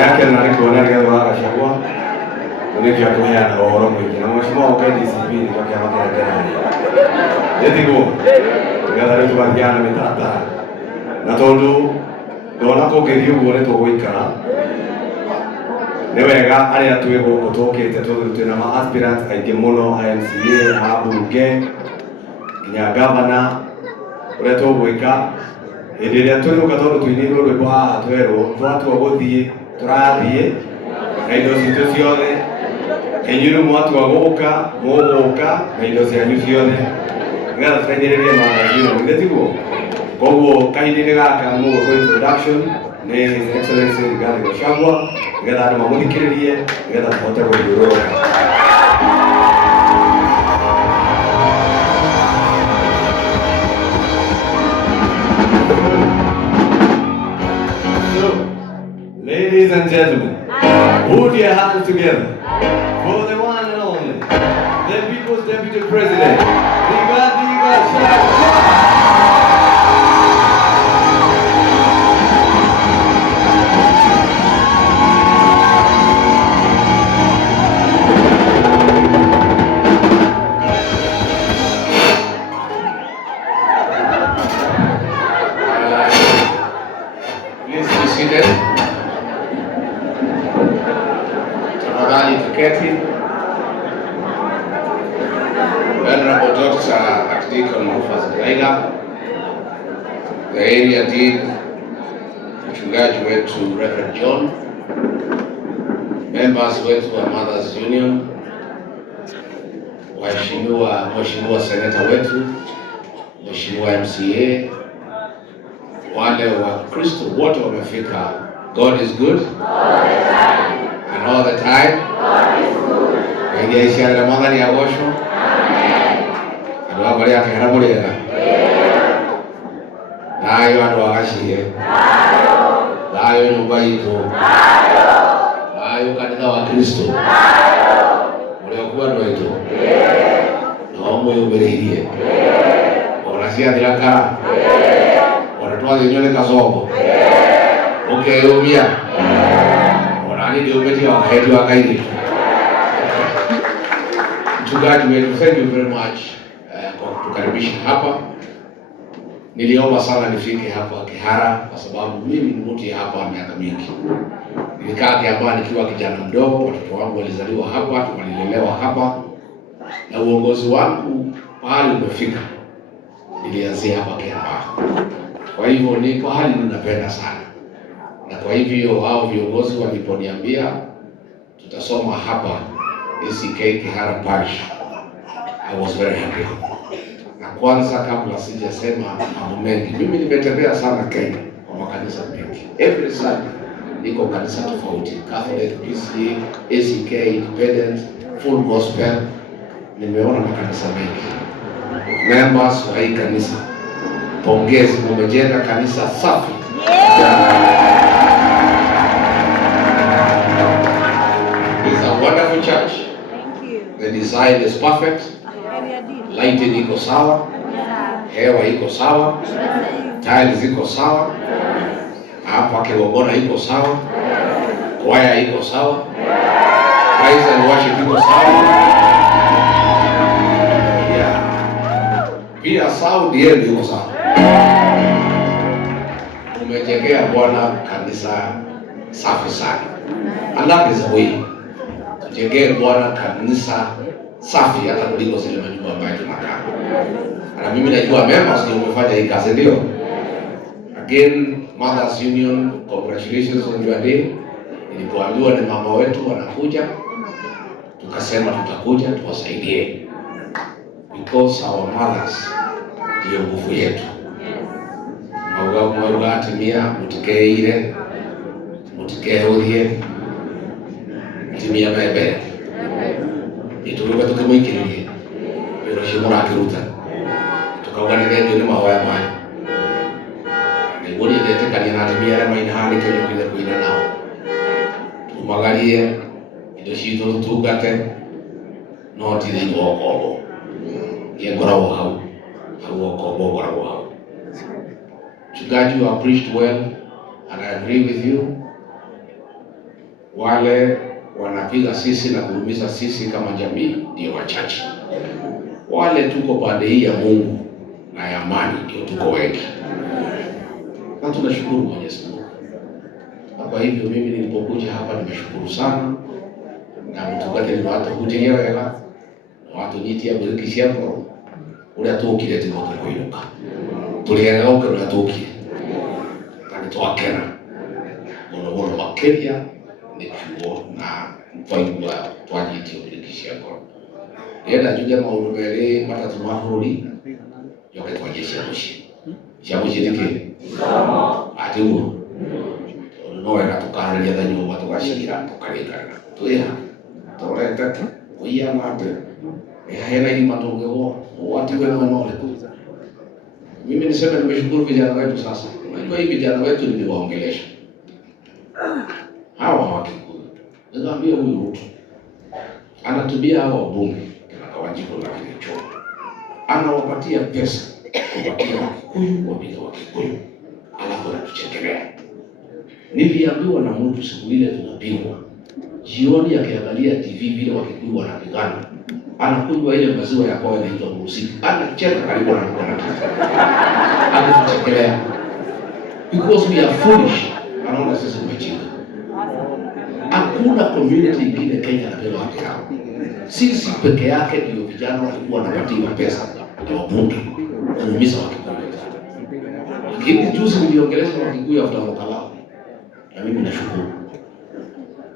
yake na kuona ile waka shagwa ndio ya kuhea na oro mwingi na mheshimiwa KDCP ni kwa kiama kile yetigo ngadare tubandiana mitata na tondu ndona ko gerio gore to goikara ni wega aria twi guku tukite twina ma aspirants aingi muno MCA abunge kinya governor uria tugwika hindi iria turi guka tondu twinirwo rwimbo haha twerwo twatua guthie turathie na indo citu ciothe enyuru mwatua guka muguka na indo cianyu ciothe ngetha twenyererie magazine ndetiguo koguo kahinda-inĩ gaka mũgũkũ introduction nĩ His Excellency Rigathi Gachagua ngetha andũ mamũthikĩrĩrie ngetha tũhote gũthiũrũrũka. Ladies and gentlemen, put your hands together for the one and only, the People's Deputy President, Rigathi Gachagua. Venerable Dr. Archdeacon Rufus Gaiga, the area dean, mchungaji wetu Reverend John, members wetu wa Mothers Union, Mheshimiwa Senator wetu, Mheshimiwa MCA, wale wa Kristo wote wamefika. God is good and all the time. Ngai ishara mwathani agocwo. Andũ a Maria kehera mũrĩega. Thayũ andũ a Gaciĩ. Thayũ nyũmba itũ. Thayũ kanitha wa Kristo. Mũrĩ okuo andũ aitũ. No mwĩyũmĩrĩirie. Ona ciathira kara. Ona twathiĩ nyone kacongo. Ũkeyũmia. Ona niĩ ndĩũmĩtie wakaheti wa kairĩtu. Mchungaji wetu, thank you very much kwa kutukaribisha hapa. Niliomba sana nifike hapa Kihara kwa sababu mimi ni mtu hapa miaka mingi. Nilikaa hapa nikiwa kijana mdogo, watoto wangu walizaliwa hapa, walilelewa hapa. Na uongozi wangu pahali umefika. Nilianzia hapa Kihara. Kwa hivyo ni pahali ninapenda sana. Na kwa hivyo hao viongozi waliponiambia tutasoma hapa ACK Kihara Parish, I was very happy. Na kwanza kabla sijasema mambo mengi, mimi nimetembea sana Kenya kwa makanisa mengi. Every Sunday niko kanisa tofauti, Catholic, PCA, ACK, Independent, Full Gospel. Nimeona makanisa mengi. Members wa hii kanisa, pongezi, mumejenga kanisa safi. It's a wonderful church. The design is perfect. Lighting iko sawa. Hewa iko sawa. Tiles iko sawa. Hapa Kigongona iko sawa. Kwaya iko sawa. Praise and worship iko sawa. Yeah. Pia sound yenu iko sawa. Umejengea Bwana kanisa safi sana. And that is the way. Tujengee Bwana kanisa safi hata kuliko zile majumba ambayo tunakaa. Na mimi najua members ndio umefanya hii kazi ndio. Again, Mothers Union, congratulations on your day. Nilipoambiwa ni mama wetu wanakuja, tukasema tutakuja tuwasaidie. Because our mothers ndio nguvu yetu. Mauga atimia mutikeire, mutikehurie, timia bebe. Ituruka tukimwikiririe. Pero shimura akiruta. Tukaugana ndio ni mahoya maya. Nigoni ndete kani na timia ya maina hani kwenye kuina nao. Tumagarie indo cito tugate no ti thĩ okobo. Ye ngoragwo hau. Hau okobo ngoragwo hau. Mchungaji, you have preached well and I agree with you. Wale wanapiga sisi na kuumiza sisi kama jamii ndio wachache. Wale tuko pande hii ya Mungu na ya amani ndio tuko wengi. Na tunashukuru Mwenyezi Mungu. Kwa hivyo mimi nilipokuja hapa nimeshukuru sana. Na mtukate ni watu kujenga hela. Na watu niti ya burikishia kwa ule atokile tiko kuinuka. Tulienda huko na atokile. Na tuakena. Mono makeria ni chuo na mfaigwa twajiti ya burikishia kwa. Yenda juga maundu mere matatu mahuri yoke twajesha mushi. Shamushi dike. Ati uo. No era tukana ya danyo watu washira tukalekana. Tuya. Toreta kuya mate. Hela hii matokeo watu wewe wanaona. Mimi niseme nimeshukuru vijana wetu sasa. Unajua hivi vijana wetu niliwaongelesha. Hawa Wakikuyu. Nikamwambia huyu Ruto anatumia hawa wabunge kama Wanjiku na Kilicho. Anawapatia pesa kupatia Wakikuyu wapiga Wakikuyu. Alafu anatuchekelea. Niliambiwa na mtu siku ile tunapigwa. Jioni akiangalia TV vile Wakikuyu wanapigana. Anakunywa ile maziwa ya kwao inaitwa Murusiki. Anacheka karibu na mwana. Anatuchekelea. Because we are foolish. Anaona sisi tumechinga. Hakuna community ingine Kenya anapewa haki yao. Sisi peke yake ndio vijana walikuwa wanapatiwa pesa na wabunge kuumiza Wakikuyu. Lakini juzi niliongelesha Wakikuyu after Mokalao. Na mimi nashukuru.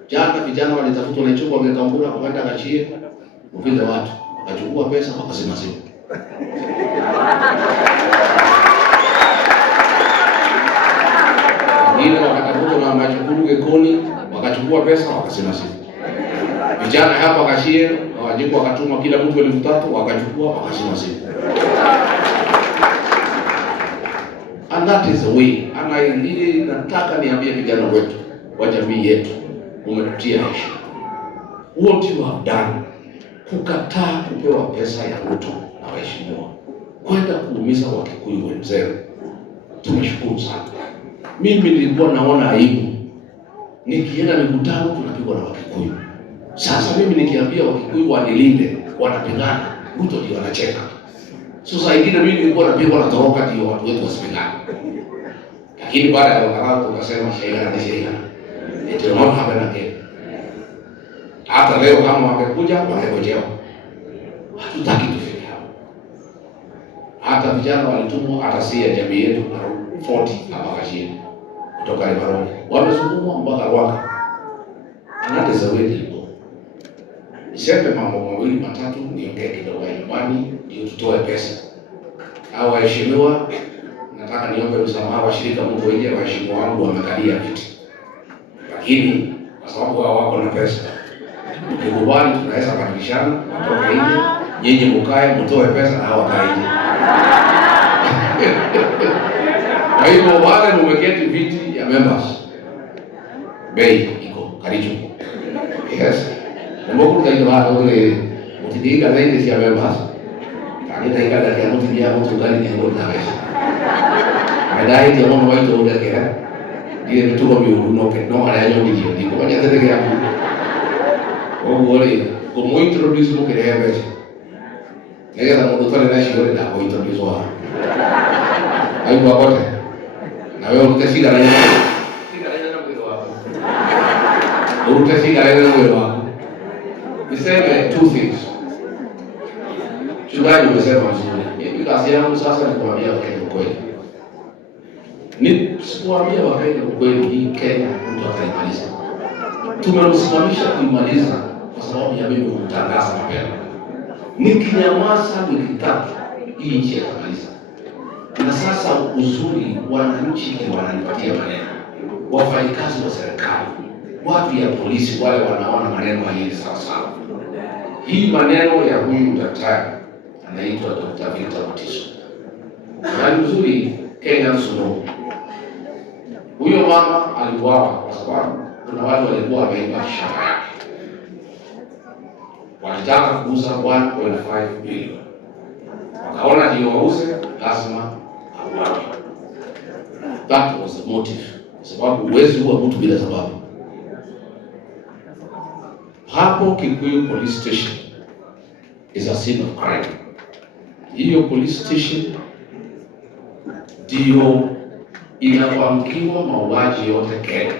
Jana vijana walitafutwa na chombo wa Kambura kwenda Gachie, kupita watu, wakachukua pesa wakasema sio. Wengine wakatafutwa na machukuru Gekoni, wakachukua pesa wakasema sio. Vijana hapa Gachie, Wanjiku wakatuma kila mtu 3,000 wakachukua wakasema sio. And that is the way. Ana ili nataka niambie vijana wetu wa jamii yetu, umetutia heshima. What you have done, kukataa kupewa pesa ya Ruto na waheshimiwa, kwenda kuumiza Wakikuyu wenzao, tumeshukuru sana. Mimi nilikuwa naona aibu. Nikienda mikutano tunapigwa na Wakikuyu. Sasa mimi nikiambia Wakikuyu wanilinde, wanapigana, Ruto ndio anacheka. Sasa ingine mimi nilikuwa napigwa na toroka ndio watu wetu wasipigane. Lakini baada ya Mokalao tukasema sheria ni sheria. Ndio mambo hapa na kesho. Hata leo kama wamekuja wanangojewa. Hatutaki tufike hapo. Hata vijana walitumwa hata si ya jamii yetu na 40 hapa Gachie kutoka Lebanon. Wamesukumwa mpaka Rwanda. Anate zawadi ipo. Niseme mambo mawili matatu niongee kidogo nyumbani ndio tutoe pesa. Hao waheshimiwa, nataka niombe msamaha washirika Mungu wenyewe waheshimiwa wangu wamekalia viti. Lakini kwa sababu wao wako na pesa, ukikubali tunaweza kubadilishana kutoka nje, nyinyi mkae mtoe pesa na hao kae nje. Kwa hivyo wale mmeketi viti ya members, bei iko karibu. Yes. Mbona ndio watu wale mtidiga zaidi ya members. Kani taiga dari yang mesti dia untuk kali yang berdakwah. Ada yang mau buat itu udah kira. Dia itu kok no ada yang dia. Di kok banyak tadi kira. Oh boleh. Como introduce mo kira ya. Nega da mo tole na shigore da ko introduce wa. Ai kwa kote. Na wewe utashika na yeye. Na mwili wako. Utashika na mwili wako. Niseme two things. Chungaji umesema vizuri. Mimi kazi yangu sasa ni kuambia Wakenya ukweli. Ni kuambia Wakenya ukweli, hii Kenya mtu ataimaliza. Tumemsimamisha kuimaliza kwa sababu ya mimi kutangaza mapema. Nikinyamaza nikitaka hii nchi itamaliza. Na sasa uzuri wananchi wananipatia maneno. Wafanyikazi wa serikali, watu ya polisi wale wanaona maneno haya sawa sawa. Hii maneno ya huyu daktari anaitwa Dr. Victor Mutiso. Na nzuri Kenya Suno. Huyo mama aliuawa kwa sababu kuna watu walikuwa wameiba shamba yake. Walitaka kuuza 1.5 bilioni. Wakaona ndio wauze, lazima auawe. That was the motive. Kwa sababu huwezi kuua mtu bila sababu. Hapo Kikuyu Police Station is a scene of crime. Hiyo police station ndio inapangiwa mauaji yote Kenya.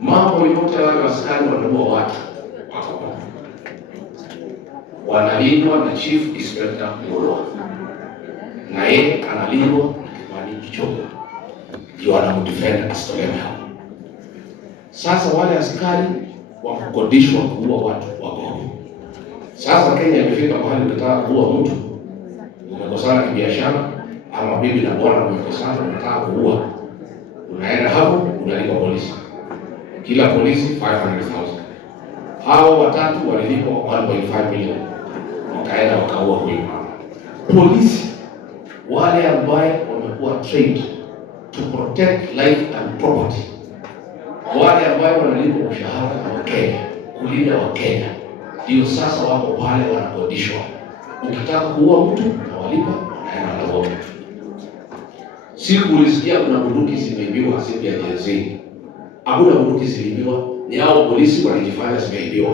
Mambo yote wale askari wanaua watu wako wanalindwa na Chief Inspector Mulwa, na yeye analindwa na Kimani Ichung'wah, ndio anamdefend asitolewe hapo. Sasa wale askari wakukodishwa kuua watu wako. Sasa Kenya imefika mahali unataka kuua mtu, umekosana kibiashara, ama bibi na bwana umekosana, unataka kuua, unaenda hapo unalipa polisi. Kila polisi 500,000. Hao watatu walilipwa 1.5 million. Wakaenda wakaua huyu mama. Polisi wale ambao wamekuwa trained to protect life and property, wale ambao wanalipwa mshahara wa Kenya kulinda wa Kenya, ndio sasa wako pale wanakodishwa. Ukitaka kuua mtu unawalipa, unaenda kuua mtu. Siku ulisikia kuna bunduki zimeibiwa siku ya Jezi. Hakuna bunduki ziliibiwa, ni hao polisi walijifanya zimeibiwa.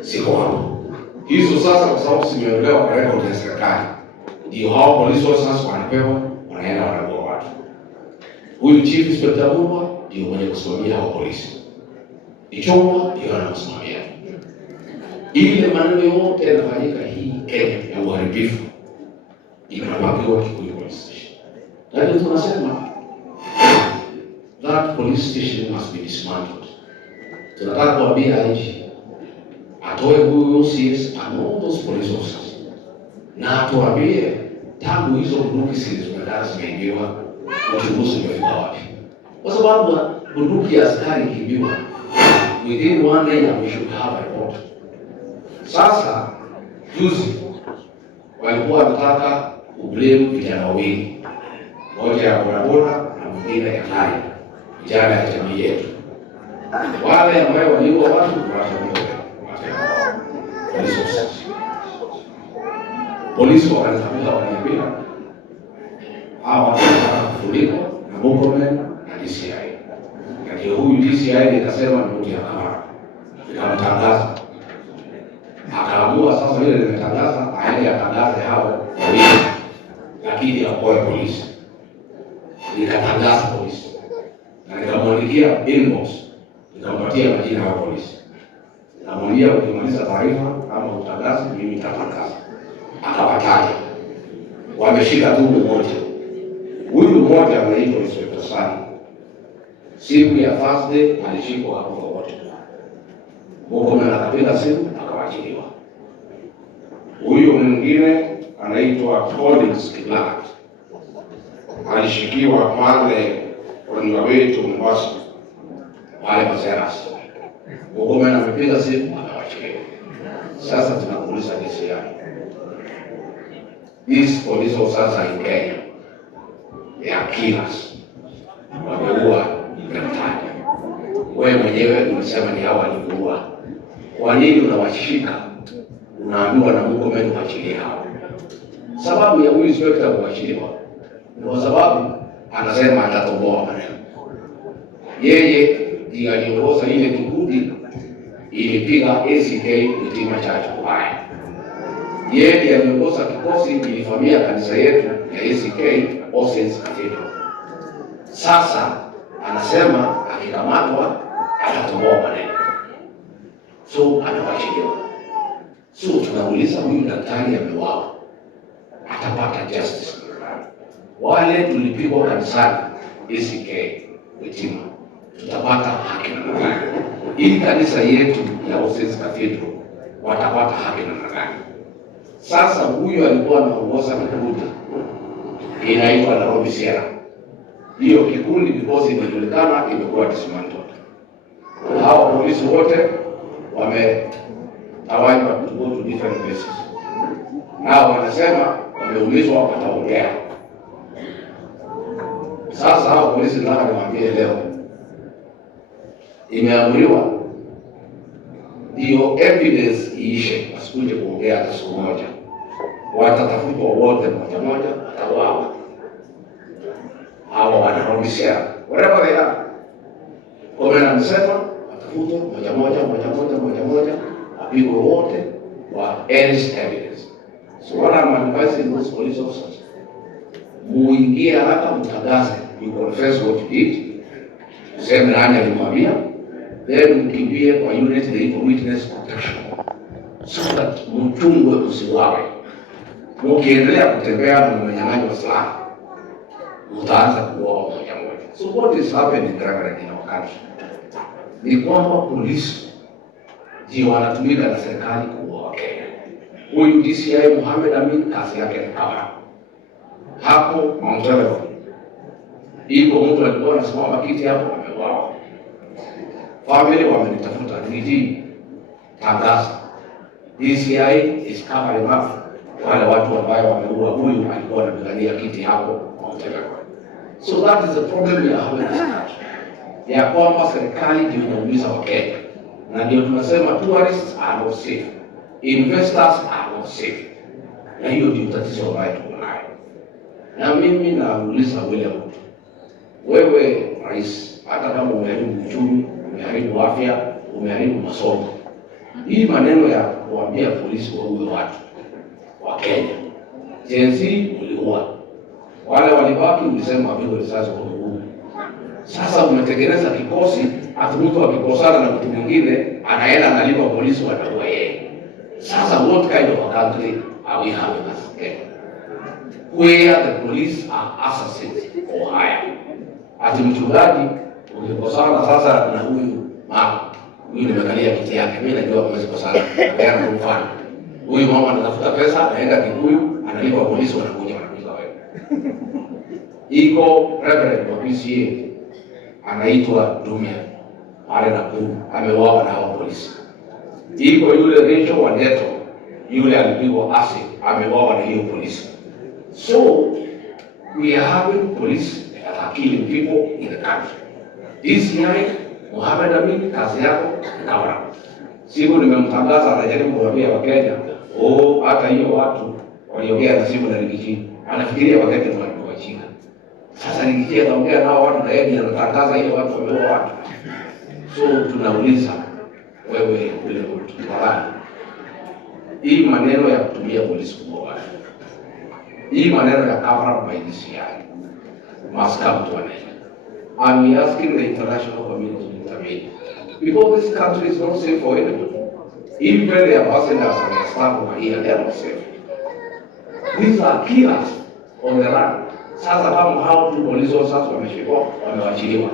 Siko hapo. Hizo sasa kwa sababu zimeondolewa kwa rekodi ya serikali, ndio hao polisi sasa wanapewa, wanaenda wanaua watu. Huyu Chief Inspector Mulwa ndio mwenye kusimamia hao polisi. Ichung'wah ndio anasimamia. Ile maneno yote yanafanyika hii Kenya ya uharibifu inapangiwa Kikuyu Police Station. Lakini tunasema that police station must be dismantled. Tunataka kuambia nchi atoe huyo OCS and all those police officers, na atuambie tangu hizo bunduki zilizokuwa zimeibiwa uchunguzi umefika wapi, kwa sababu bunduki ya askari ikiibiwa within one day we should have a report. Sasa juzi walikuwa wanataka kublame vijana wawili, moja ya bodaboda na mwingine ya gari, vijana ya jamii yetu. Wale ambao waliua watu polisi wakaniambia hawa wanataka kufuliko na Murkomen na DCI. Na ndio huyu DCI nikasema ni mtu ya kamera. Nikamtangaza. Akaamua sasa vile nimetangaza aende atangaze hao wawili, lakini akoe polisi. Nikatangaza polisi. Na nikamwandikia inbox, nikampatia majina ya polisi. Nikamwambia ukimaliza taarifa kama utangaze mimi nitatangaza. Akawataja. Wameshika tu mmoja. Huyu mmoja anaitwa Inspector Sani. Siku ya Thursday alishikwa hapo kwa wote. Murkomen akapiga simu akawachiliwa. Huyu mwingine anaitwa Collins Kiplagat. Alishikiwa pale on your way to Mombasa pale Maseras. Murkomen amepiga simu akawachiliwa. Sasa tunakuuliza DCI. These police officers are in Kenya. They are killers. Wameua daktari. Wewe mwenyewe unasema ni hao walikuua. Kwa nini unawashika? Unaambiwa na Murkomen kuachilia hao. Sababu ya huyu inspector kuachiliwa ni kwa sababu anasema atatoboa maneno. Yeye ndiye aliongoza ile kikundi ilipiga ACK Mitima Church mbaya. Yeye ndiye aliongoza kikosi kilivamia kanisa yetu ya ACK All Saints Cathedral. Sasa anasema akikamatwa atatoboa maneno. So anawachiliwa. So tunauliza huyu daktari ameuawa, atapata justice? Wale tulipigwa kanisani ACK Mitima, tutapata haki namna gani? Hii kanisa yetu ya All Saints Cathedral watapata haki namna gani? Sasa huyu alikuwa anaongoza kikundi inaitwa Nairobi Sierra. Hiyo kikundi because imejulikana imekuwa dismantled. Hao polisi wote wametawanywa to go to different places. Nao wanasema wameulizwa wataongea. Sasa hao polisi nataka niwaambie leo, imeamriwa ndio evidence iishe, wasikuje kuongea hata siku moja. Watatafutwa wote mmoja mmoja, watauawa. Hawa wanarudisha whatever they are. Kwa maana amesema watafutwe moja, wapigwe wote wa errors evidence. So what I'm advising those police officers, muingie haraka, mtangaze, you confess what you did, useme nani alimwambia, then mkimbie kwa unit inaitwa witness protection, so that mchungwe usiwawe. Mkiendelea kutembea na mmenyang'anywa silaha, mtaanza kuoa moja. So what is happening in our country ni kwamba polisi ndio wanatumika na serikali kuua Wakenya. Huyu DCI Mohamed Amin kazi yake ni kama hapo Mount Elgon, iko mtu alikuwa anasimama kiti hapo ameuawa. Family wamenitafuta niji tangaza DCI is covering up wale watu ambao wameua huyu alikuwa anapigania kiti hapo Mount Elgon. So that is the problem we are having this country. Ya kwamba serikali ndio inaumiza Wakenya. Na ndio tunasema tourists are not safe, investors are not safe. Na hiyo ndio tatizo ambayo tuko nayo. Na mimi nauliza William Ruto, wewe rais, hata kama umeharibu uchumi, umeharibu afya, umeharibu masomo, hii maneno ya kuambia polisi waue watu wa Kenya, jenzi uliua wale walibaki, ulisema vile risasi kwa nguvu. Sasa umetengeneza kikosi, hata mtu akikosana na mtu mwingine anaenda analipa polisi wataua yeye. Sasa what kind of a country are we having as Kenya, where the police are assassins for hire? Ati mchungaji ukikosana sasa na huyu mama, huyu nimekalia kiti yake, mimi najua kwa kosana, napeana mfano. Huyu mama anatafuta pesa, anaenda Kikuyu, analipa polisi wanakuja wanapiga wewe. Iko reverend wa PCA anaitwa Dumia pale Nakuru, ameuawa na hao polisi. Iko yule Rachel Wandeto, yule alipigwa acid, ameuawa na hiyo polisi. So we are having police that are killing people in the country. DCI Mohamed Amin kazi yako kawara. Siku nimemtangaza anajaribu kuwaambia Wakenya, hata hiyo watu waliongea na simu na Rigiji, anafikiria Wakenya ni watu wajinga. Sasa Rigiji ataongea nao watu na yeye anatangaza hiyo watu wameua watu. So tunauliza wewe vile utawala, hii maneno ya kutumia polisi kuua watu, hii maneno ya cover up by DCI must come to an end. And we asking the international community to intervene, because this country is not safe for anybody. Even the ambassadors and the staff over here, they are not safe. These are killers on the run. Sasa kama how to police officers wameshikwa, wamewachiliwa.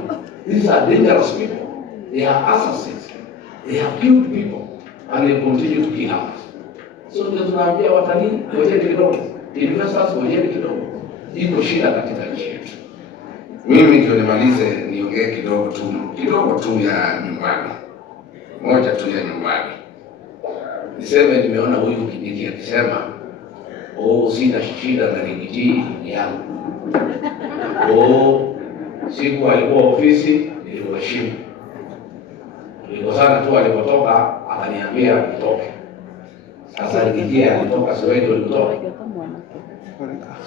These are dangerous people. They are assassins. They have killed people and they continue to kill others. So tunaambia watalii ngojeni kidogo, investors ngojeni kidogo. Iko shida katika nchi yetu. Mimi ndio nimalize niongee kidogo tu ya nyumbani. Moja tu ya nyumbani. Niseme nimeona huyu Kindiki akisema sina shida na Rigiji yangu. Siku alikuwa ofisi nilimheshimu. Tulikosana tu alipotoka akaniambia nitoke. Sasa Rigiji alitoka Soweto alitoka.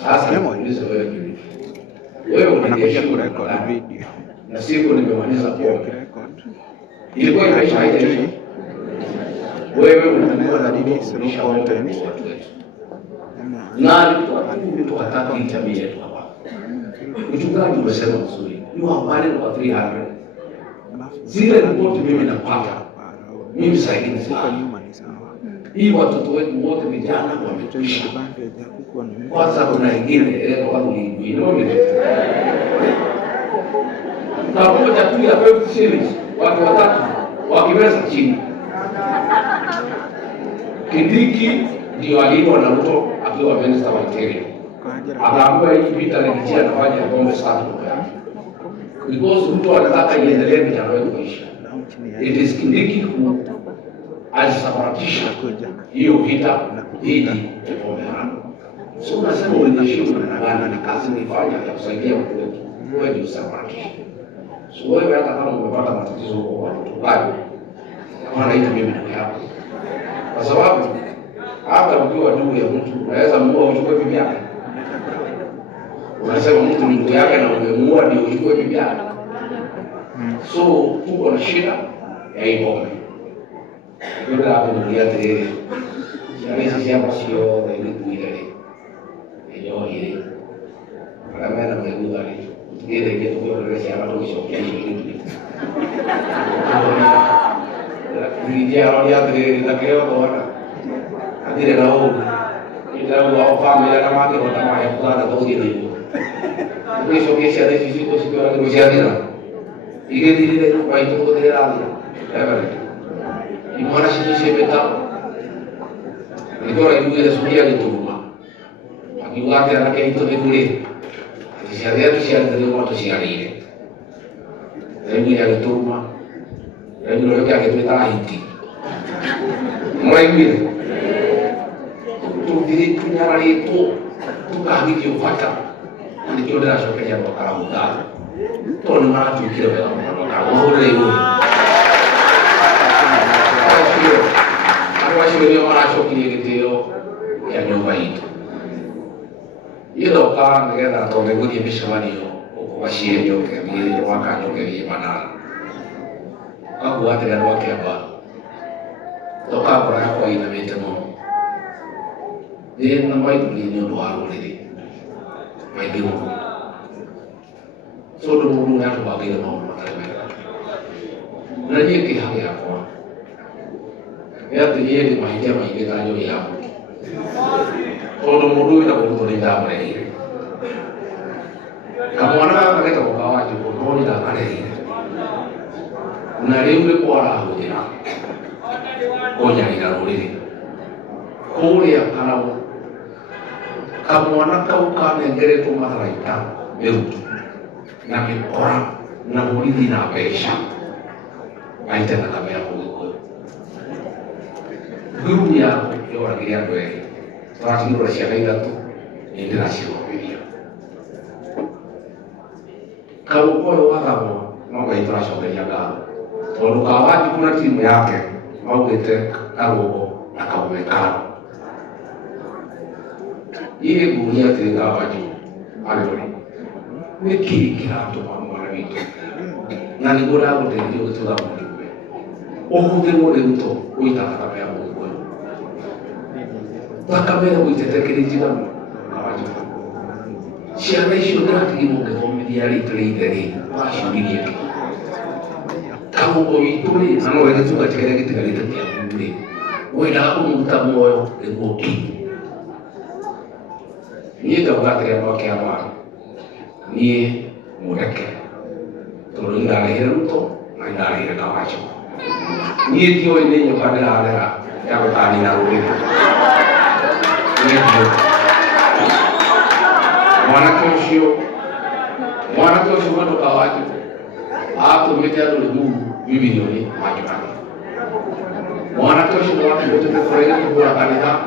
Sasa niulize wewe Kindiki, wewe unaheshimu video na siku nimemaliza kuongea, ilikuwa imeisha haijaisha. Wewe unanunua na nini content na mtu ataka itabia yetu hapa. Mchungaji umesema vizuri, you are valid for 300. Zile ripoti mimi napata, mimi sahihi sana. Hii watoto wetu wote vijana wamekwisha. Kwanza kuna wengine watu ni na moja tu ya 50 shillings, watu watatu wakimeza chini. Kindiki ndio aliitwa na Ruto akiwa minister wa interior. Akaambiwa hii vita ni kijana anafanya bombe sana kwa yake. Because Ruto anataka iendelee vita wewe kuisha. It is Kindiki who alisababisha hiyo vita dhidi ya bombe haramu. So unasema unaheshimu na kazi nifanya ya kusaidia watu wetu. Wewe ndio sababisha. So wewe hata kama umepata matatizo huko watu bado kama hiyo mimi ndio hapo. Kwa sababu hata ukiwa ndugu ya mtu unaweza muua uchukue bibi yake. Unasema mtu ni ndugu yake na umemuua ndio uchukue bibi yake. So tuko na shida ya ibome kwenda hapo ndio tele sisi siapa sio ile kuile yo ile para mena me gusta ile que tu yo le decía a los que y ya ahora de la que ahora aquí de la O y la O familia la más que otra más es clara todo tiene eso que sea decisivo si que no sea nada y que tiene de un país todo de la vida y ahora si se meta y ahora hay que subir a tu aquí va a tener que ir todo de cure si había que ser de un si arriba hay que ir turma hay uno que tu está ahí no hay mire tu diri punya hari itu tu kami dia baca nanti kita dah sampai yang bakal muda tu nama tu kira berapa kalau boleh itu aku masih dia mana sok ini gitu yang nyoba itu itu kan negara atau negara dia bisa mani aku masih dia juga dia makan juga dia mana aku ada yang wakil apa toka berapa ini macam mana dia nama itu dia doa boleh mai dia so dulu yang tu bagi dia mau macam mana nanti kita hari apa ya tu dia di mai dia kan jo ya so dulu itu aku tu dia boleh kamu anak kita bawa aja bodoh dia ada ini nari ule kuara aku dia kau nyari kalau ini kau lihat kalau kamu anak kau kan yang gede tu masalah itu berutu nabi orang nabi di nabesha aja nak kami aku guru dia orang dia tu terus guru siapa itu ini nasi dia kalau kau kamu mau itu nasi dia kan kalau kawan itu nanti mereka mau kita kalau mereka ini dunia tidak apa tu, ada orang. Ini kira tu orang itu. Nanti gula aku tadi juga tu dah mungkin. Oh, tu boleh itu, kau tak apa yang aku buat. Tak kami aku itu terkini juga. Apa tu? Siapa yang sudah lagi mungkin kau media itu dari masih dia. Kamu kau itu ni, anu orang itu juga cakap kita kali itu yang boleh. Kau dah aku minta mau lebih. Ni tu bukan terima kiamat, ni mereka. Turun dari hidup tu, naik dari hidup macam. Ni dia ini yang pada ada, yang bertani naruh ini. Ni dia. Mana tu semua tu kawat. Aku mereka tu video ni macam mana. Mana tu semua tu mereka tu buat kali dah.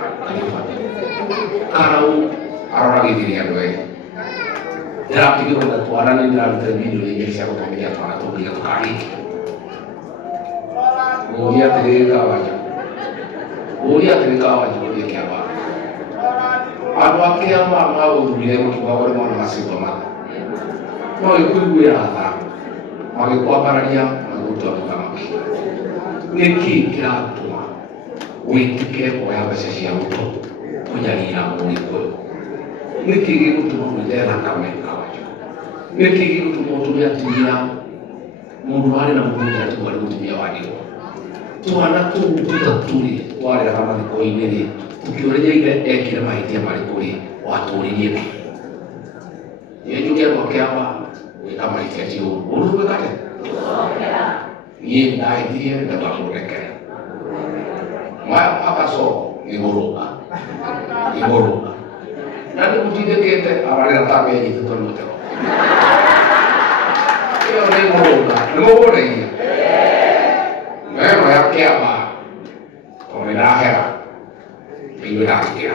Kalau orang lagi diri yang baik. Dalam tiga bulan tuaran ini dalam terbidu ini siapa pemilik tuaran tu beliau kali. Mulia terika wajib. Mulia terika wajib dia kiamat. Apa kiamat mau beliau mau bawa mana masih tomat. Mau ikut gue apa? Mau ikut apa dia? Mau ikut apa? Neki kiamat tu. Wih tiket boleh apa sesiapa tu. Punya dia mau ikut. Neki itu mau belajar kami kawan. Neki itu mau tulisan dia, mau buat nama dia tu baru dia wajib. Tu anak tu kita tulis, wajib ramai kau ini. Ukiwa jadi kira mai dia mari kau ini, waktu ini dia. Ia juga pakai apa? Kita mai kerja, bulu berkata. Ia dah dia dah baru mereka. Mai apa so? Igoroba. Nanti mesti dia kata, orang yang tak payah itu tu betul. Ia orang mau boleh. Memang yang kiamat, kau ni dah heran, ibu dah kira.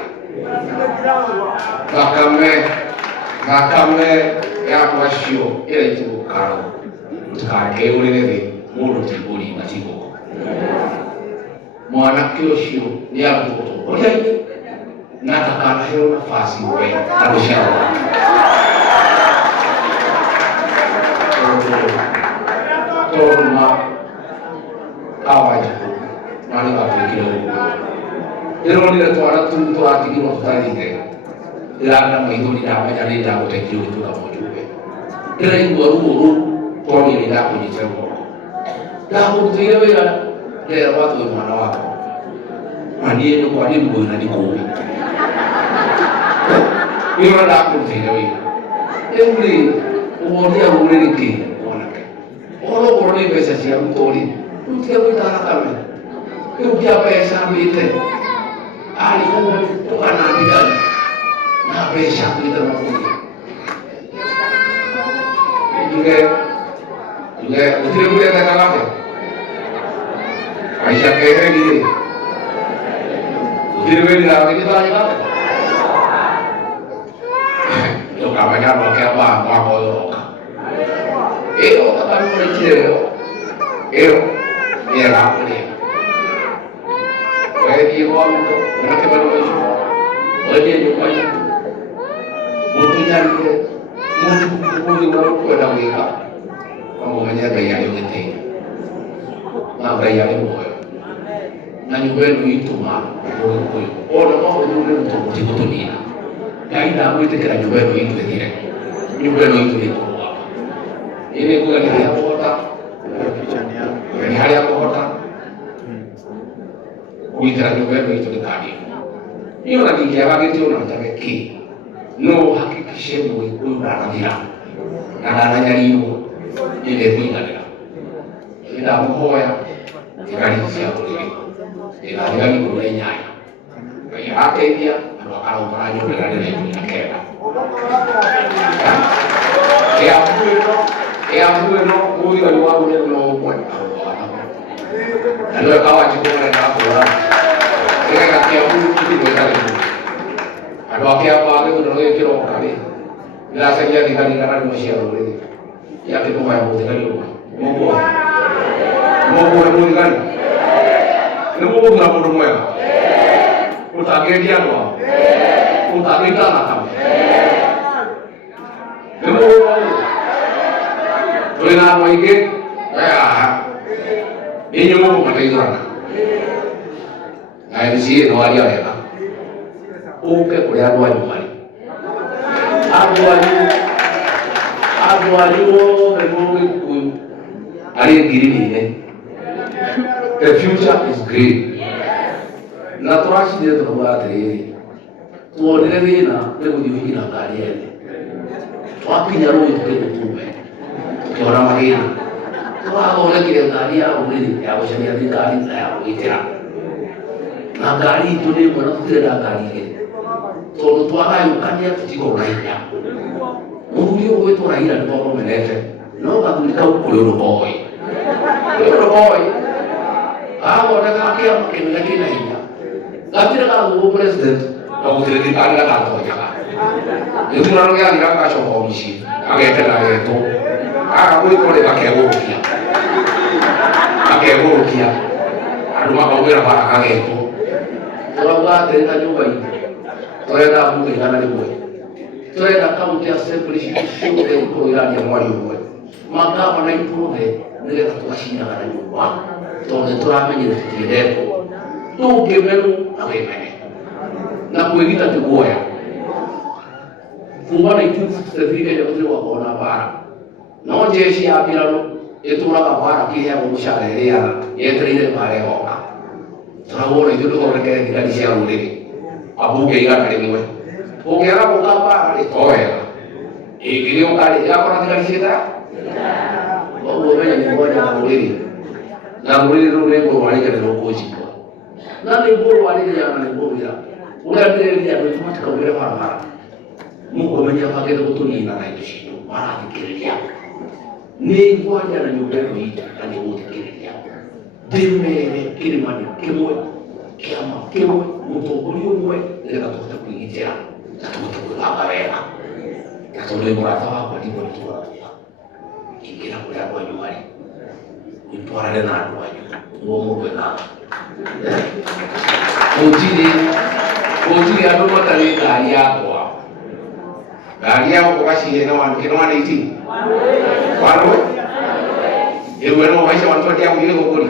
Makamnya yang masih ia itu kalau kau ni ni mulut dibuli masih kau. Mau anak kiosio dia betul. Okey. Nataka hiyo nafasi wewe alishauri tolma kawaja mani wapikile ilo ni twara tuatikilo tutarinde ilanga maidoni na majani nda kutekio kitu kama ujumbe ila ingwa ruo toni ni nda kujitemo na kutuile wela leo watu ni mwana wako maniye no kwa nini mbona nikumi ilo nda kutuile wela emri umodia ureriki wanake olo koroni pesa sia mtori utia witara kame ukia pesa mbite ali huko kana bidani na pesa kuita mafuta juga utile kule kalape aisha kere gile utile kule la kitu aja yo kama jana kwa kwa yo kama mchele ya la kule wewe ni wao unakebana wewe wewe ni kwa mutijani mutu kwenda wika mambo mwenyewe gaya yote na gaya moyo na nyumbani ituma kwa ona mambo ndio mtu kutonina kaida mwite kila nyumbani itu dire nyumbani itu ni kwa ile kwa ni hapo hata ni hali hapo hata kuitara nyumbani itu ni kadi hiyo na kingia wake tu unataka ki no hakikishe mwe unaradira na ananyaliwa ile kuingalira ila mhoya ikalisia kule ila ngali kule nyaya kwa yake pia akao mranyo bila ile inakera ya bueno muy wa luego no bueno ndio kawa chukua na hapo ile kati ya huyu kitu ndio adokia kwa ndio ndio kile wakati bila sasa dikali kana mshia ule yake kwa ya dikali Mungu ni Mungu gani ni Mungu na Mungu mwema utagedia kwa utapita na kama ni Mungu tuna maige ni Mungu mataizana na hizi ndo aliyoeka uke kulia kwa nyumbani Adualiwo Mungu aliye green. The future is green. Na turashi ndio tunabatere. Tuonere vina leo ndio na gari yale. Twakinya roho tuketume. Tukiona mageni. Tuwaona kile gari yao mwili ya kushania gari za yao itira. Na gari tuni mbona tutire na gari ile. Todo twagayo kanya tutiko raia. Mungu wetu raia ndio menete. No kadulika ukule boy. Boy. Nataka kia mkimela kina hiya. Lakini kama president au direct ala la toja. Yetu nalo ya diraka shoko mishi. Agekela yetu. Wewe kole bakegurukia. Bakegurukia. Aruma kaubira para kagetu. Tunaga tena nyumba hii. Tunaenda bunge kana liwe. Tunaenda county assembly shule iko ilani ya mwalimu wewe. Magava na improve ndio tutashinda kana nyumba. Tuone turamenye tukirepo. Tukemenu awemene. Na kuevita tugoya. Fungana itutsifike ya kuzwa kuona bara. No jeshi ya bilalo etura bara kia mushareria yetrine pare hoka. Trawo itu tuh orang kaya kita di siang ini. Abu kaya kali mue. Pokoknya aku apa kali toel. Ini orang kali ya orang tinggal di situ. Oh boleh yang buat yang boleh. Yang boleh itu boleh buat wali kerja lokoji. Nanti buat wali kerja mana buat dia. Udah dia cuma kau boleh marah. Muka banyak pakai itu tuh ni nana itu situ. Marah kerja. Ni buat yang nyuber itu kan ibu kerja. Demere kirimani kemwe kiama kemwe mutogolio mwe ndio tutakuta kuingia tutakuta kulaba wema tutakuta murata kwa ndipo tuwa ingira kula kwa nyumbani mtwara na ndo wanyu muwe na ujili ando matali gari yako kwa shile na wanu kina iti wanu ewe no maisha watu ya mwili ngoni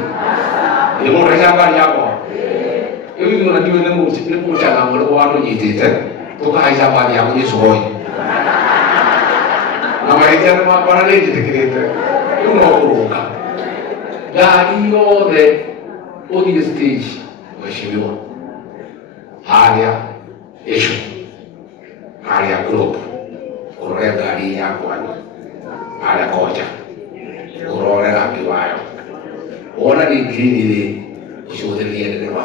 Ni mo rasa ngari yako. Hivi unajua ni mchanga mlo watu nyitite. Toka haisa bali yako ni soi. Na maisha ni mapana leji tikirite. Yuno kuruka. Gari yote odi stage mheshimiwa. Haya ishu. Haya group. Urore gari yako haya koja. Urore rangi wayo. Ona ni green ile ushuhudia ile wa.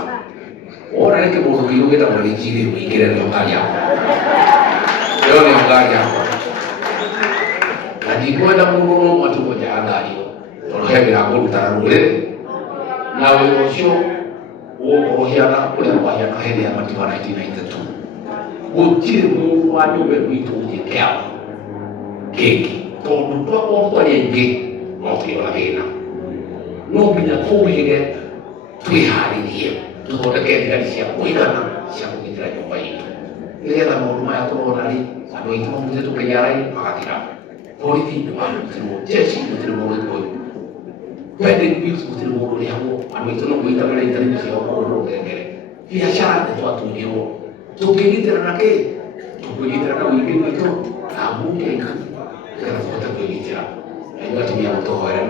Ona ni kama kilo kita mwalijiri mwingine ndio gari yako. Leo ni gari yako. Najikwenda mungu watu koja gari. Torohebera ko utararure. Nawe osho uohiana kule wahiana heli ya matiwa 1992. Gutire mungu wanyube witu ujekea. Keki. Tondu twa kwa yengi. Mokio la gina. No binya kuhige twiharirie tuthondeke ngari cia kuigana cia kugitira nyumba itu nigetha maundu maya turona ri andu aitu mamuze tukenyarai magatira borithi nĩ marutirwo jeshi gũtirĩ mũndũ ũyũ wedding bills gũtirĩ mũndũ ũrĩhagwo andu aitu no kũita wĩra itarĩ ciao maũndũ ngengere biacara nĩ twatunyirwo tũkĩgitĩra na kĩ tũkwĩgitĩra na ũingĩ witũ na mbunge itu nĩgetha tũhote kwĩgitĩra na atumia mũtũhoera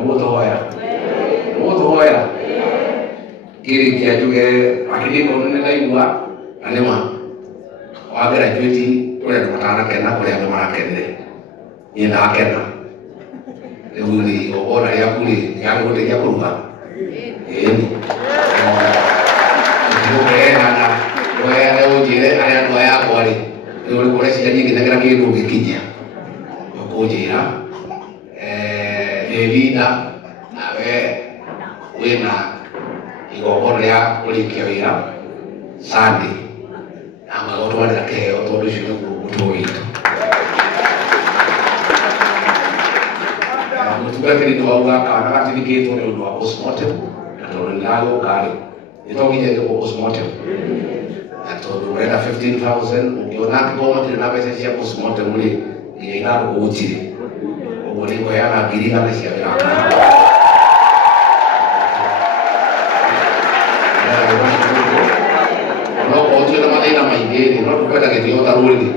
mũtũhoera kiri kia juge akili kono ne laigua anema wa graduate ore matana kena kule amara kende ni na kena euli ora ya kuli ya ngote ya kuruka ni na oya leo jire aya ndo ya kwali ni kule si nyingi na kitu kikinya kujira Elina nawe wena igogoro ya ulikia wira sandi ama otwara keheo tondu cio gutu witu mutugatiri ndo auga kana gatirikitwo ni undu wa postmortem na tondu ndago kari nitoginya ko postmortem na tondu wenda 15,000 ungiona kigoma kiri na pesa cia postmortem ri nginya inago gutiri uguo ni kuheana ngiri igana cia wira no tukwenda githio taruri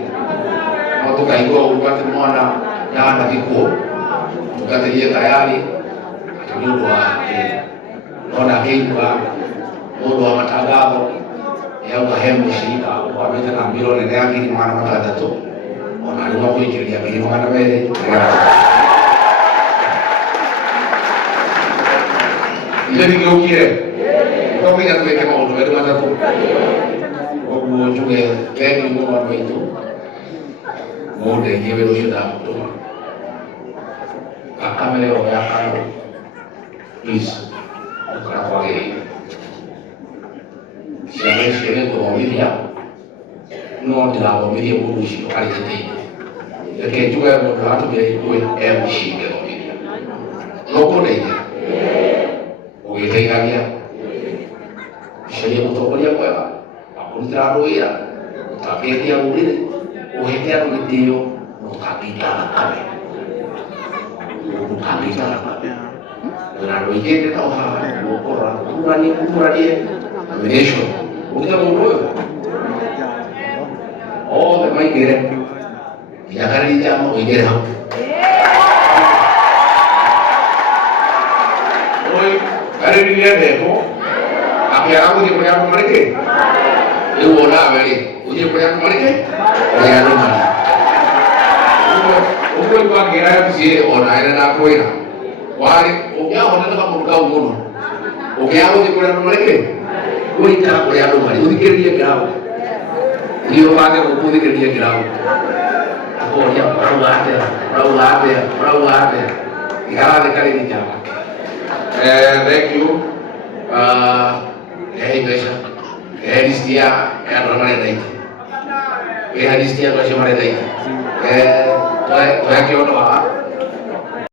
no tukaigua urwate mwana yana gikuo tukatirie tayari atundu wa nona keigua mundu wa matangatho yauga he mucirika ukwamite na milioni nene ya ngiri magana matandatũ ona nĩ magũikĩrĩria ngiri magana merĩ ile nĩgĩũkire no nginya twĩke maũndũ merĩ matatũ oguo njuge thengi mũno andũ aitũ mũndeithie wĩra ũcio ndamũtũma kamera ĩyo ya kando please ũkara kwagĩrĩire ciana icio nĩngũthomithia no ndĩrathomithia mũndũ ũcio arĩ gĩtĩ-inĩ reke njuge mũndũ aratũmĩra ikũĩ mũciĩ ngĩthomithia no kũndeithia ũgĩteithagia gũcaria mũtongoria mwega kũrutĩra andũ wĩra ũtangĩtia rũrĩrĩ ũhete andũ gĩtĩo na ũtangĩita thakame na andũ aingĩ ndĩ nao haha gũkorora gũkuranie nomination ũgĩta mũndũ ũyũ othe maingĩre nginya karĩri njama ũingĩre hau karĩri nĩendetwo akĩaga gũthiĩ kũrĩa andũ marĩ kĩ rĩu onawe rĩ ũthiĩ kũrĩa andũ marĩ kĩ kũrĩa andũ marĩ ũguo ikwangĩra MCA ona ene na kwĩra warĩ ũngĩahotete kamũndũ kau mũno ũngĩaga gũthiĩ kũrĩa andũ marĩ kĩ gũikara kũrĩa andũ marĩ ũthikĩrĩrie kĩraũ ndio bange gũthikĩrĩrie kĩraũ akoria rauga atĩa ikarathĩ karĩri njama thank you hei mbeca he list ya andũ arĩa marenda iti wĩha list ya andũ acio marenda iti tweke ũndũ haha